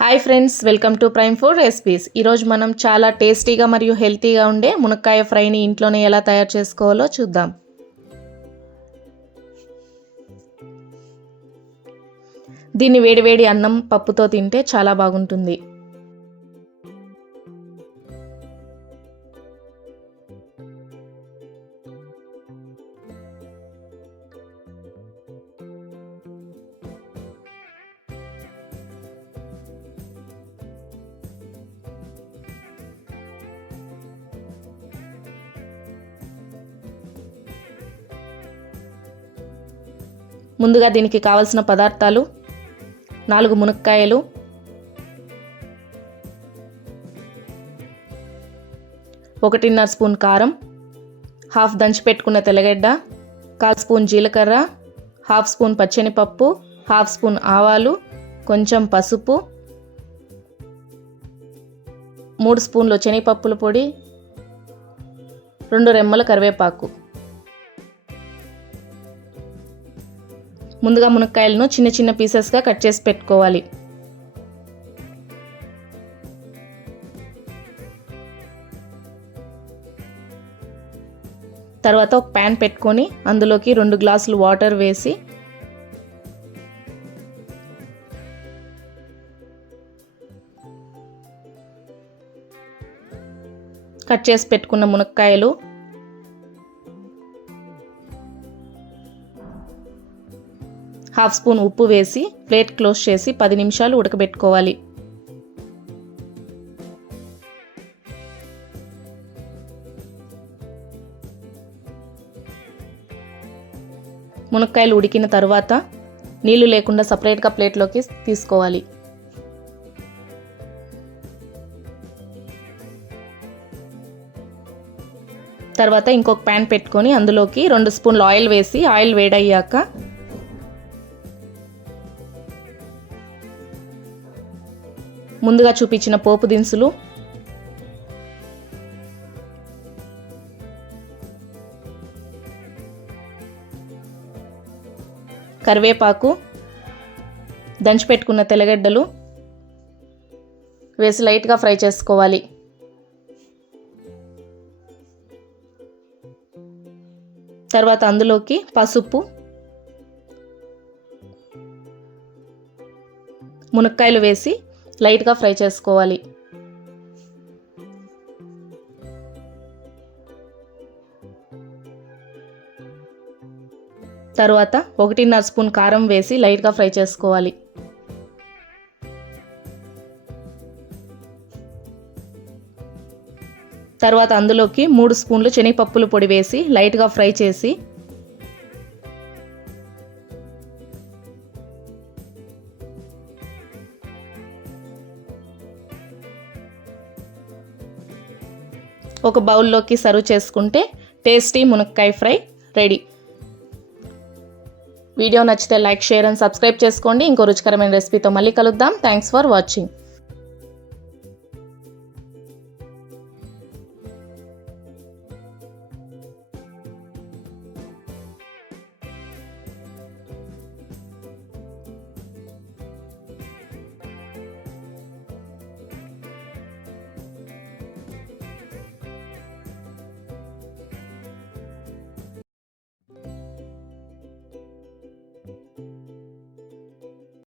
Hi friends, welcome to prime food recipes. ఈరోజు మనం చాలా టేస్టీగా మరియు హెల్తీగా ఉండే మునక్కాయ ఫ్రైని ఇంట్లోనే ఎలా తయారు చేసుకోవాలో చూద్దాం. దీన్ని వేడివేడి అన్నం పప్పుతో తింటే చాలా బాగుంటుంది. ముందుగా దీనికి కావలసిన పదార్థాలు: 4 మునక్కాయలు, 1.5 స్పూన్ కారం, హాఫ్ దంచి పెట్టుకున్న తెల్లగడ్డ, 1/4 స్పూన్ జీలకర్ర, హాఫ్ స్పూన్ పచ్చెనిపప్పు, హాఫ్ స్పూన్ ఆవాలు, కొంచెం పసుపు, 3 స్పూన్లు శనగపప్పుల పొడి, 2 రెమ్మల కరివేపాకు. ముందుగా మునక్కాయలను చిన్న చిన్న పీసెస్గా కట్ చేసి పెట్టుకోవాలి. తర్వాత ఒక ప్యాన్ పెట్టుకొని అందులోకి 2 గ్లాసులు వాటర్ వేసి కట్ చేసి పెట్టుకున్న మునక్కాయలు, హాఫ్ స్పూన్ ఉప్పు వేసి ప్లేట్ క్లోజ్ చేసి 10 నిమిషాలు ఉడకబెట్టుకోవాలి. మునక్కాయలు ఉడికిన తర్వాత నీళ్లు లేకుండా సపరేట్గా ప్లేట్లోకి తీసుకోవాలి. తర్వాత ఇంకొక ప్యాన్ పెట్టుకొని అందులోకి 2 స్పూన్లు ఆయిల్ వేసి ఆయిల్ వేడయ్యాక ముందుగా చూపించిన పోపు దినుసులు, కరివేపాకు, దంచి పెట్టుకున్న తెల్లగడ్డలు వేసి లైట్గా ఫ్రై చేసుకోవాలి. తర్వాత అందులోకి పసుపు, మునక్కాయలు వేసి లైట్గా ఫ్రై చేసుకోవాలి. తర్వాత 1.5 స్పూన్ కారం వేసి లైట్గా ఫ్రై చేసుకోవాలి. తర్వాత అందులోకి 3 స్పూన్లు శనగపప్పుల పొడి వేసి లైట్గా ఫ్రై చేసి ఒక బౌల్లోకి సర్వ్ చేసుకుంటే టేస్టీ మునక్కాయ ఫ్రై రెడీ. వీడియో నచ్చితే లైక్, షేర్ అండ్ సబ్స్క్రైబ్ చేసుకోండి. ఇంకో రుచికరమైన రెసిపీతో మళ్ళీ కలుద్దాం. Thanks for watching.